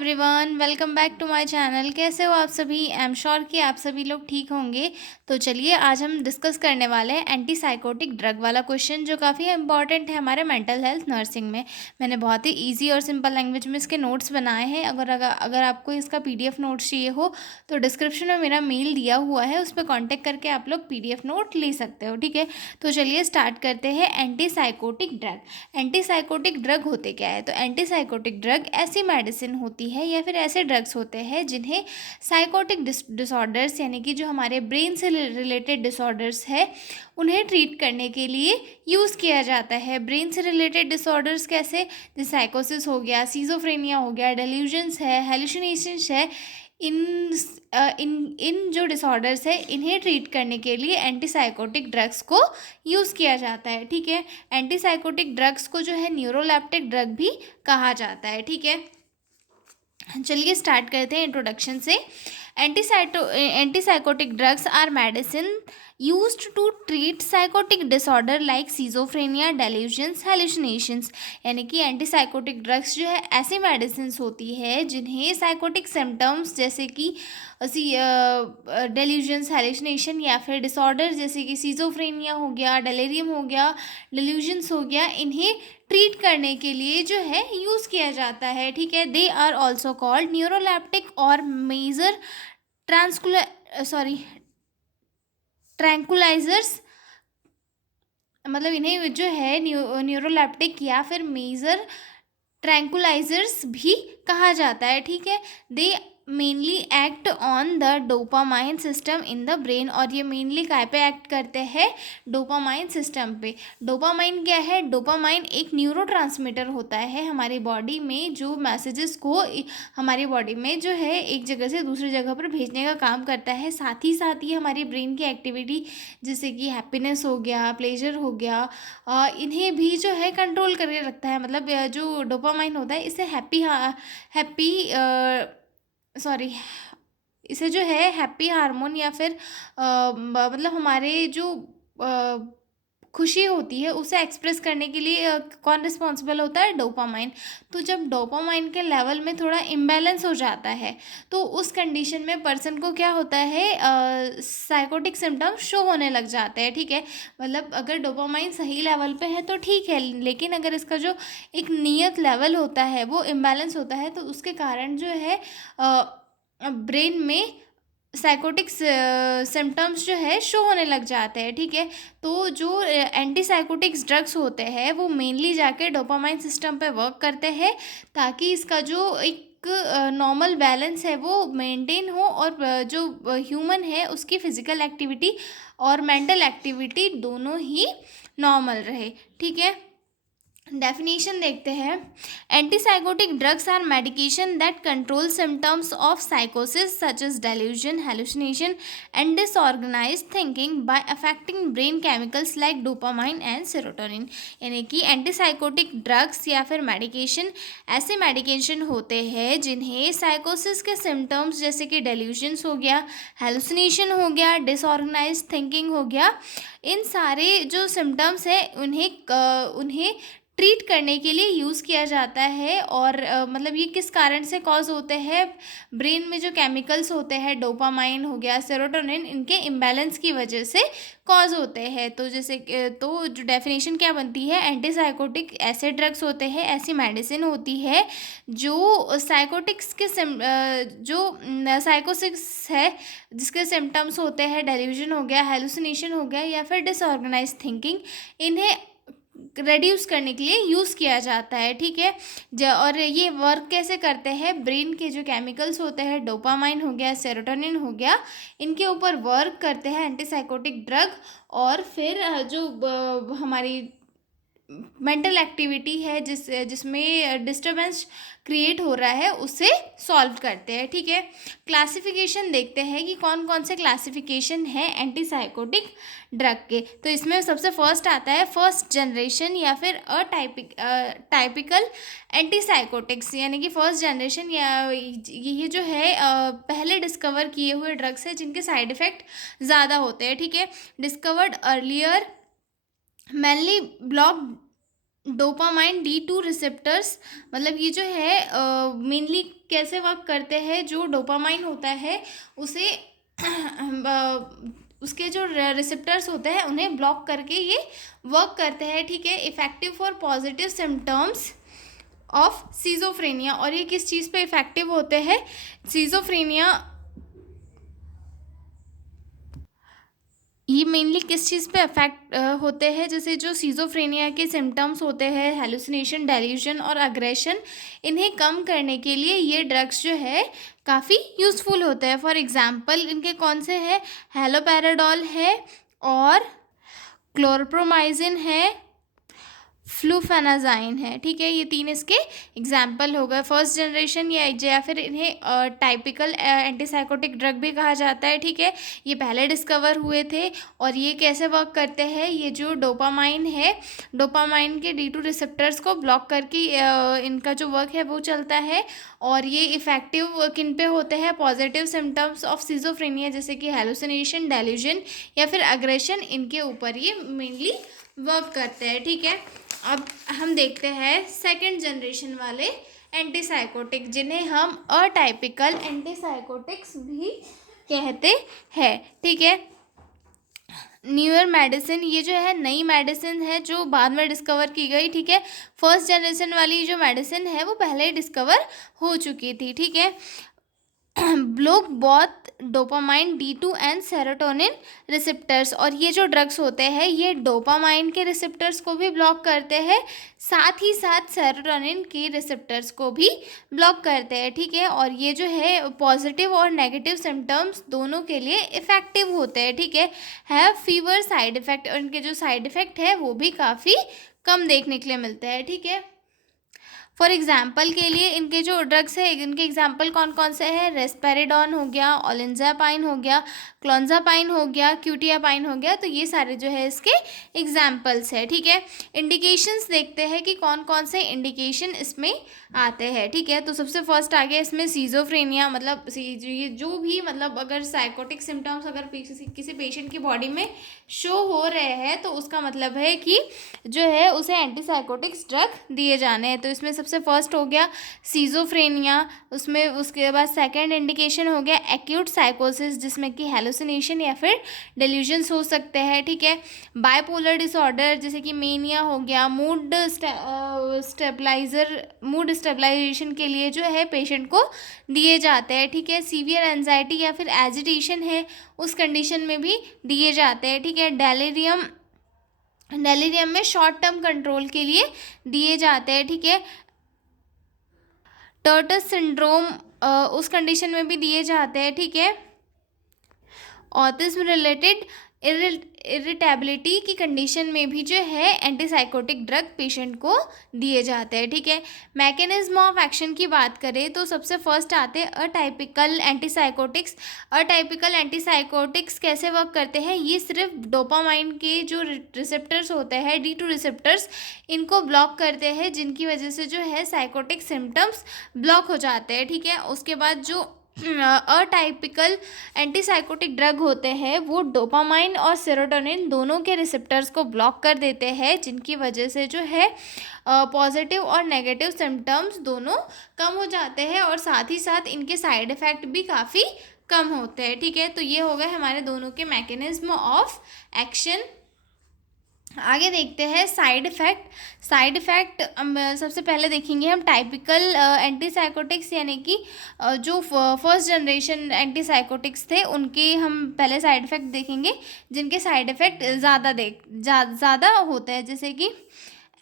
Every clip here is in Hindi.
Everyone, welcome back to my channel. कैसे हो आप सभी? आई एम श्योर कि आप सभी लोग ठीक होंगे। तो चलिए आज हम डिस्कस करने वाले हैं एंटी साइकोटिक ड्रग वाला क्वेश्चन, जो काफ़ी इंपॉर्टेंट है हमारे मेंटल हेल्थ नर्सिंग में। मैंने बहुत ही इजी और सिंपल लैंग्वेज में इसके नोट्स बनाए हैं। अगर आपको इसका पीडीएफ नोट्स चाहिए हो तो डिस्क्रिप्शन में मेरा मेल दिया हुआ है, उस पर कॉन्टेक्ट करके आप लोग पीडीएफ नोट ले सकते हो। ठीक है, तो चलिए स्टार्ट करते हैं। Anti psychotic drug, anti psychotic drug होते क्या है? तो एंटी साइकोटिक ड्रग ऐसी मेडिसिन होती है या फिर ऐसे ड्रग्स होते हैं जिन्हें साइकोटिक डिसऑर्डर्स यानी कि जो हमारे ब्रेन से रिलेटेड डिसऑर्डर्स है उन्हें ट्रीट करने के लिए यूज़ किया जाता है। ब्रेन से रिलेटेड डिसऑर्डर्स कैसे? जैसे साइकोसिस हो गया, सीजोफ्रेनिया हो गया, डेल्यूजन्स है, हेलुसिनेशंस है। इन इन जो डिसऑर्डर्स है इन्हें ट्रीट करने के लिए एंटीसाइकोटिक ड्रग्स को यूज़ किया जाता है। ठीक है, एंटीसाइकोटिक ड्रग्स को जो है न्यूरोलेप्टिक ड्रग भी कहा जाता है। ठीक है, चलिए स्टार्ट करते हैं इंट्रोडक्शन से। Antipsychotic drugs are medicine used to treat psychotic disorder like schizophrenia, delusions, hallucinations. यानी कि एंटीसाइकोटिक ड्रग्स जो है ऐसी मेडिसिन होती है जिन्हें साइकोटिक सिम्टम्स जैसे कि डेल्यूजन्स, हेलुसिनेशन या फिर डिसऑर्डर जैसे कि सीजोफ्रेनिया हो गया, डेलेरियम हो गया, डेल्यूजन्स हो गया, इन्हें ट्रीट करने के लिए जो है यूज़ किया जाता है। ठीक है, they are also called neuroleptic और मेजर ट्रैंकुलाइजर्स। मतलब इन्हें जो है न्यूरोलैप्टिक या फिर मेजर ट्रैंकुलाइजर्स भी कहा जाता है। ठीक है, दे mainly act on the dopamine system in the brain. और ये मेनली काय पे एक्ट करते हैं? डोपामाइन सिस्टम पे। डोपामाइन क्या है? डोपामाइन एक न्यूरोट्रांसमीटर होता है हमारी बॉडी में, जो मैसेजेस को हमारी बॉडी में जो है एक जगह से दूसरी जगह पर भेजने का काम करता है। साथ ही हमारी ब्रेन की एक्टिविटी जैसे कि हैप्पीनेस हो गया, प्लेजर हो गया, इन्हें भी जो है कंट्रोल करके रखता है। मतलब जो डोपामाइन होता है इसे इसे जो है हैप्पी हार्मोन या फिर मतलब हमारे जो खुशी होती है उसे एक्सप्रेस करने के लिए कौन रिस्पॉन्सिबल होता है? डोपामाइन। तो जब डोपामाइन के लेवल में थोड़ा इम्बैलेंस हो जाता है तो उस कंडीशन में पर्सन को क्या होता है? साइकोटिक सिम्टम्स शो होने लग जाते हैं। ठीक है, मतलब अगर डोपामाइन सही लेवल पे है तो ठीक है, लेकिन अगर इसका जो एक नियत लेवल होता है वो इम्बैलेंस होता है तो उसके कारण जो है ब्रेन में साइकोटिक सिम्टम्स जो है शो होने लग जाते हैं। ठीक है, तो जो एंटीसाइकोटिक्स ड्रग्स होते हैं वो मेनली जाके डोपामाइन सिस्टम पे वर्क करते हैं ताकि इसका जो एक नॉर्मल बैलेंस है वो मेंटेन हो और जो ह्यूमन है उसकी फिजिकल एक्टिविटी और मेंटल एक्टिविटी दोनों ही नॉर्मल रहे। ठीक है, डेफिनेशन देखते हैं। Antipsychotic drugs are medication that control symptoms of साइकोसिस such as delusion, hallucination and disorganised thinking by affecting brain chemicals like dopamine and serotonin. यानी कि एंटीसाइकोटिक ड्रग्स या फिर मेडिकेशन ऐसे मेडिकेशन होते हैं जिन्हें साइकोसिस के सिम्टम्स जैसे कि डेल्यूजन्स हो गया, हेलुसिनेशन हो गया, डिसऑर्गेनाइज्ड थिंकिंग हो गया, इन सारे जो सिम्टम्स हैं उन्हें ट्रीट करने के लिए यूज़ किया जाता है। और मतलब ये किस कारण से कॉज होते हैं? ब्रेन में जो केमिकल्स होते हैं, डोपामाइन हो गया, सेरोटोनिन, इनके इम्बैलेंस की वजह से कॉज होते हैं। तो तो जो डेफिनेशन क्या बनती है? एंटीसाइकोटिक ऐसे ड्रग्स होते हैं, ऐसी मेडिसिन होती है जो साइकोटिक्स के जो साइकोसिस है जिसके सिम्टम्स होते हैं, डेल्यूजन हो गया, हेलुसिनेशन हो गया या फिर डिसऑर्गेनाइज्ड थिंकिंग, इन्हें रिड्यूस करने के लिए यूज़ किया जाता है। ठीक है, और ये वर्क कैसे करते हैं? ब्रेन के जो केमिकल्स होते हैं, डोपामाइन हो गया, सेरोटोनिन हो गया, इनके ऊपर वर्क करते हैं एंटीसाइकोटिक ड्रग। और फिर जो हमारी मेंटल एक्टिविटी है जिसमें डिस्टर्बेंस क्रिएट हो रहा है उसे सॉल्व करते हैं। ठीक है, क्लासिफिकेशन देखते हैं कि कौन कौन से क्लासिफिकेशन है एंटीसाइकोटिक ड्रग के। तो इसमें सबसे फर्स्ट आता है फर्स्ट जनरेशन या फिर टाइपिकल एंटीसाइकोटिक्स। यानी कि फर्स्ट जनरेशन या ये जो है पहले डिस्कवर किए हुए ड्रग्स है जिनके साइड इफ़ेक्ट ज़्यादा होते हैं। ठीक है, discovered earlier mainly block dopamine D2 receptors, मतलब ये जो है मेनली कैसे वर्क करते हैं, जो डोपामाइन होता है उसे उसके जो रिसेप्टर्स होते हैं उन्हें ब्लॉक करके ये वर्क करते हैं, ठीक है। Effective for positive symptoms of schizophrenia, और ये किस चीज़ पे इफेक्टिव होते हैं? सीजोफ्रेनिया ये मेनली किस चीज़ पे अफेक्ट होते हैं? जैसे जो सीजोफ्रेनिया के सिम्टम्स होते हैं, हेलुसिनेशन, डेल्यूजन और अग्रेशन, इन्हें कम करने के लिए ये ड्रग्स जो है काफ़ी यूज़फुल होते हैं। फॉर एग्जांपल इनके कौन से हैं? हेलोपेराडोल है, और क्लोरप्रोमाइजिन है, फ्लूफेनाजाइन है, ठीक है। ये तीन इसके एग्जाम्पल हो गए। फर्स्ट जनरेशन या फिर इन्हें टाइपिकल एंटीसाइकोटिक ड्रग भी कहा जाता है, ठीक है। ये पहले डिस्कवर हुए थे, और ये कैसे वर्क करते हैं? ये जो डोपामाइन है, डोपामाइन के D2 रिसेप्टर्स को ब्लॉक करके इनका जो वर्क है वो चलता है। और ये इफेक्टिव किन पे होते हैं? पॉजिटिव सिम्टम्स ऑफ सिजोफ्रेनिया, जैसे कि हेलुसिनेशन, डेल्यूजन या फिर अग्रेशन, इनके ऊपर ये मेनली वर्क करते हैं, ठीक है। अब हम देखते हैं सेकंड जनरेशन वाले एंटीसाइकोटिक, जिन्हें हम अटाइपिकल एंटीसाइकोटिक्स भी कहते हैं, ठीक है। न्यूअर मेडिसिन, ये जो है नई मेडिसिन है जो बाद में डिस्कवर की गई, ठीक है। फर्स्ट जनरेशन वाली जो मेडिसिन है वो पहले ही डिस्कवर हो चुकी थी, ठीक है। Block both dopamine D2 and serotonin receptors, और ये जो ड्रग्स होते हैं ये डोपामाइन के रिसेप्टर्स को भी ब्लॉक करते हैं, साथ ही साथ सेरोटोनिन के रिसेप्टर्स को भी ब्लॉक करते हैं, ठीक है। और ये जो है पॉजिटिव और नेगेटिव सिम्टम्स दोनों के लिए इफ़ेक्टिव होते हैं, ठीक है फीवर साइड इफ़ेक्ट, और इनके जो साइड इफ़ेक्ट है वो भी काफ़ी कम देखने के लिए मिलते हैं, ठीक है। फॉर एग्जाम्पल के लिए इनके जो ड्रग्स है, इनके एग्जाम्पल कौन कौन से हैं? रेस्पेरिडॉन हो गया, ओलिंजापाइन हो गया, क्लोंजापाइन हो गया, क्यूटियापाइन हो गया। तो ये सारे जो है इसके एग्जाम्पल्स है, ठीक है। इंडिकेशंस देखते हैं कि कौन कौन से इंडिकेशन इसमें आते हैं, ठीक है। तो सबसे फर्स्ट आ गया इसमें सीजोफ्रेनिया, मतलब ये जो भी मतलब अगर साइकोटिक सिम्टम्स अगर किसी पेशेंट की बॉडी में शो हो रहे हैं तो उसका मतलब है कि जो है उसे एंटीसाइकोटिक्स ड्रग दिए जाने हैं। तो इसमें सबसे फर्स्ट हो गया सीजोफ्रेनिया, उसमें उसके बाद सेकंड इंडिकेशन हो गया एक्यूट साइकोसिस, जिसमें कि हेलुसिनेशन या फिर डेल्यूजन्स हो सकते हैं, ठीक है। बाइपोलर डिसऑर्डर जैसे कि मेनिया हो गया, मूड स्टेबलाइजेशन के लिए जो है पेशेंट को दिए जाते हैं, ठीक है। सीवियर एंजाइटी या फिर एजिटेशन है, उस कंडीशन में भी दिए जाते हैं, ठीक है। डेलीरियम में शॉर्ट टर्म कंट्रोल के लिए दिए जाते हैं, ठीक है। टर्टस सिंड्रोम उस कंडीशन में भी दिए जाते हैं, ठीक है। ऑटिज्म रिलेटेड इरिटेबिलिटी की कंडीशन में भी जो है एंटीसाइकोटिक ड्रग पेशेंट को दिए जाते हैं, ठीक है। मैकेनिज्म ऑफ एक्शन की बात करें तो सबसे फर्स्ट आते हैं अटाइपिकल एंटीसाइकोटिक्स। अटाइपिकल एंटीसाइकोटिक्स कैसे वर्क करते हैं? ये सिर्फ डोपामाइन के जो रिसेप्टर्स होते हैं D2 रिसेप्टर्स, इनको ब्लॉक करते हैं, जिनकी वजह से जो है साइकोटिक सिम्टम्स ब्लॉक हो जाते हैं, ठीक है। उसके बाद जो अटाइपिकल एंटीसाइकोटिक ड्रग होते हैं वो डोपामाइन और सेरोटोनिन दोनों के रिसेप्टर्स को ब्लॉक कर देते हैं, जिनकी वजह से जो है पॉजिटिव और नेगेटिव सिम्टम्स दोनों कम हो जाते हैं, और साथ ही साथ इनके साइड इफ़ेक्ट भी काफ़ी कम होते हैं, ठीक है। तो ये हो गए हमारे दोनों के मैकेनिज्म ऑफ एक्शन। आगे देखते हैं साइड इफ़ेक्ट। सबसे पहले देखेंगे हम टाइपिकल एंटीसाइकोटिक्स, यानी कि जो फर्स्ट जनरेशन एंटीसाइकोटिक्स थे उनके हम पहले साइड इफ़ेक्ट देखेंगे, जिनके साइड इफ़ेक्ट ज़्यादा होते हैं, जैसे कि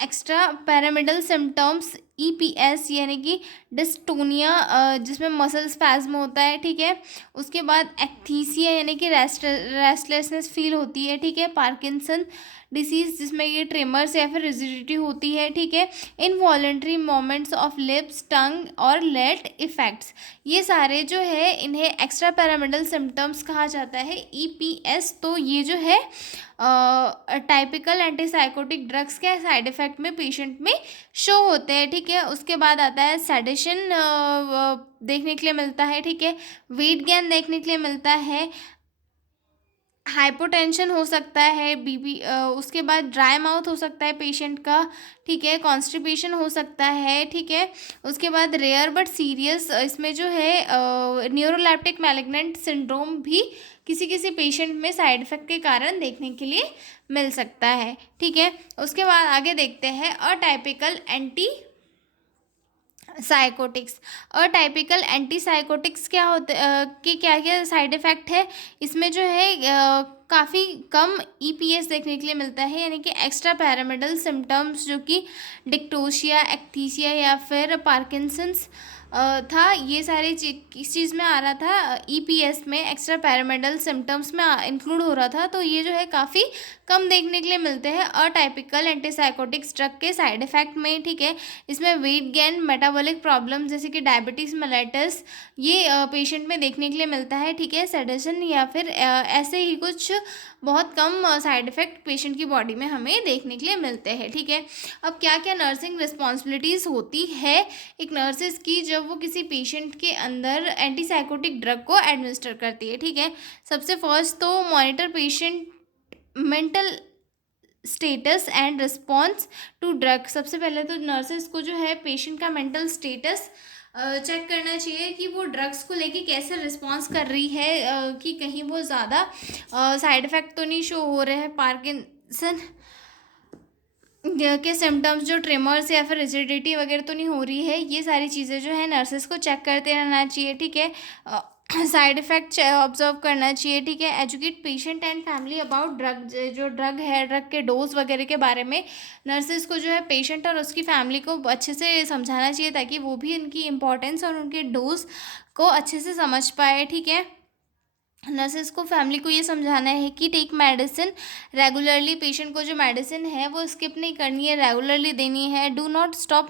एक्स्ट्रा पैरामिडल सिम्टम्स EPS, यानी कि डिस्टोनिया, जिसमें मसल स्पैज्म होता है, ठीक है। उसके बाद एक्थीसिया, यानी कि रेस्टलेसनेस फील होती है, ठीक है। पार्किंसन डिसीज़, जिसमें ये ट्रेमर्स या फिर रिजिडिटी होती है, ठीक है। इनवॉलेंट्री मोमेंट्स ऑफ लिप्स, टंग और लेट इफेक्ट्स, ये सारे जो है इन्हें एक्स्ट्रा पैरामिडल सिम्टम्स कहा जाता है, EPS। तो ये जो है टाइपिकल एंटीसाइकोटिक ड्रग्स के साइड इफ़ेक्ट में पेशेंट में शो होते हैं, ठीक है। उसके बाद आता है सेडेशन देखने के लिए मिलता है, ठीक है। वेट गेन देखने के लिए मिलता है, हाइपोटेंशन हो सकता है, बीपी, उसके बाद ड्राई माउथ हो सकता है पेशेंट का, ठीक है, कॉन्स्टिपेशन हो सकता है, ठीक है। उसके बाद रेयर बट सीरियस इसमें जो है न्यूरोलैप्टिक मैलिग्नेंट सिंड्रोम भी किसी किसी पेशेंट में साइड इफ़ेक्ट के कारण देखने के लिए मिल सकता है, ठीक है। उसके बाद आगे देखते हैं अटाइपिकल एंटी साइकोटिक्स। अटाइपिकल एंटी साइकोटिक्स क्या होते के क्या क्या साइड इफ़ेक्ट है, इसमें जो है काफ़ी कम ईपीएस देखने के लिए मिलता है, यानी कि एक्स्ट्रा पैरामिडल सिम्टम्स जो कि डिक्टोशिया, एक्टीसिया या फिर पार्किंसंस था, ये सारे किस चीज़ में आ रहा था, ईपीएस में एक्स्ट्रा पैरामिडल सिम्टम्स में इंक्लूड हो रहा था। तो ये जो है काफ़ी कम देखने के लिए मिलते हैं अटाइपिकल एंटीसाइकोटिक्स ड्रग के साइड इफ़ेक्ट में, ठीक है। इसमें वेट गेन, मेटाबॉलिक प्रॉब्लम जैसे कि डायबिटीज़ मेलाइटस, ये पेशेंट में देखने के लिए मिलता है, ठीक है। सेडेशन या फिर ऐसे ही कुछ बहुत कम साइड इफ़ेक्ट पेशेंट की बॉडी में हमें देखने के लिए मिलते हैं, ठीक है। अब क्या क्या नर्सिंग रिस्पॉन्सिबिलिटीज़ होती है एक नर्सेस की जब वो किसी पेशेंट के अंदर एंटीसाइकोटिक ड्रग को एडमिनिस्टर करती है, ठीक है। सबसे फर्स्ट तो monitor patient mental status and response to drug. सबसे पहले तो नर्सेस को जो है पेशेंट का मेंटल स्टेटस चेक करना चाहिए कि वो ड्रग्स को लेके कैसे रिस्पॉन्स कर रही है, कि कहीं वो ज़्यादा साइड इफ़ेक्ट तो नहीं शो हो रहे हैं, पार्किंसन के सिम्टम्स जो ट्रिमर्स या फिर रिजिडिटी वगैरह तो नहीं हो रही है। ये सारी चीज़ें जो है नर्सेस को चेक करते रहना चाहिए, ठीक है। साइड इफ़ेक्ट ऑब्जर्व करना चाहिए, ठीक है। Educate patient and family about drug, जो ड्रग है, ड्रग के डोज वगैरह के बारे में नर्सेस को जो है पेशेंट और उसकी फैमिली को अच्छे से समझाना चाहिए, ताकि वो भी इनकी इम्पोर्टेंस और उनके डोज को अच्छे से समझ पाए, ठीक है। नर्सेस को फैमिली को ये समझाना है कि टेक मेडिसिन रेगुलरली, पेशेंट को जो मेडिसिन है वो स्किप नहीं करनी है, रेगुलरली देनी है। Do not stop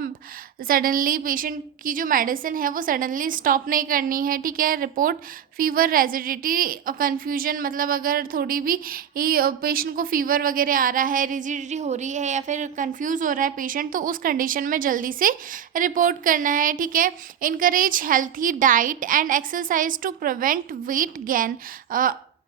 suddenly, patient की जो मेडिसिन है वो सडनली स्टॉप नहीं करनी है, ठीक है। रिपोर्ट फीवर, रेजिडिटी और कन्फ्यूजन, मतलब अगर थोड़ी भी पेशेंट को फीवर वगैरह आ रहा है, रिजिडिटी हो रही है या फिर कन्फ्यूज़ हो रहा है पेशेंट, तो उस कंडीशन में जल्दी से रिपोर्ट करना है, ठीक है। Encourage healthy diet and exercise to prevent weight gain.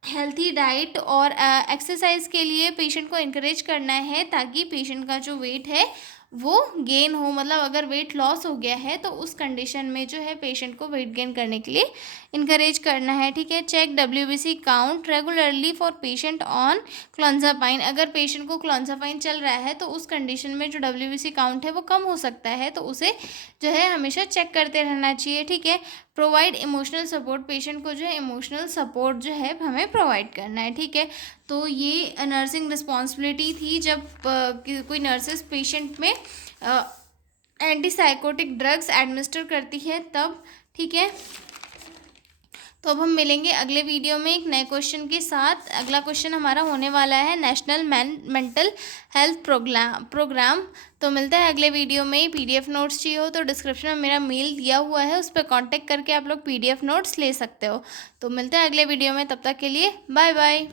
Healthy diet और एक्सरसाइज के लिए पेशेंट को इनकरेज करना है, ताकि पेशेंट का जो वेट है वो गेन हो, मतलब अगर वेट लॉस हो गया है तो उस कंडीशन में जो है पेशेंट को वेट गेन करने के लिए इनकरेज करना है, ठीक है। Check W B C count regularly for patient on clozapine. अगर पेशेंट को क्लोंजापाइन चल रहा है तो उस कंडीशन में जो डब्ल्यूबीसी काउंट है वो कम हो सकता है, तो उसे जो है हमेशा चेक करते रहना चाहिए, ठीक है। प्रोवाइड इमोशनल सपोर्ट, पेशेंट को जो है इमोशनल सपोर्ट जो है हमें प्रोवाइड करना है, ठीक है। तो ये नर्सिंग रिस्पॉन्सिबिलिटी थी जब कोई नर्सेस पेशेंट में एंटीसाइकोटिक ड्रग्स एडमिनिस्टर करती है तब, ठीक है। तो अब हम मिलेंगे अगले वीडियो में एक नए क्वेश्चन के साथ। अगला क्वेश्चन हमारा होने वाला है नेशनल मेंटल हेल्थ प्रोग्राम। तो मिलता है अगले वीडियो में। पीडीएफ नोट्स चाहिए हो तो डिस्क्रिप्शन में मेरा मेल दिया हुआ है, उस पर कांटेक्ट करके आप लोग पीडीएफ नोट्स ले सकते हो। तो मिलते हैं अगले वीडियो में, तब तक के लिए बाय बाय।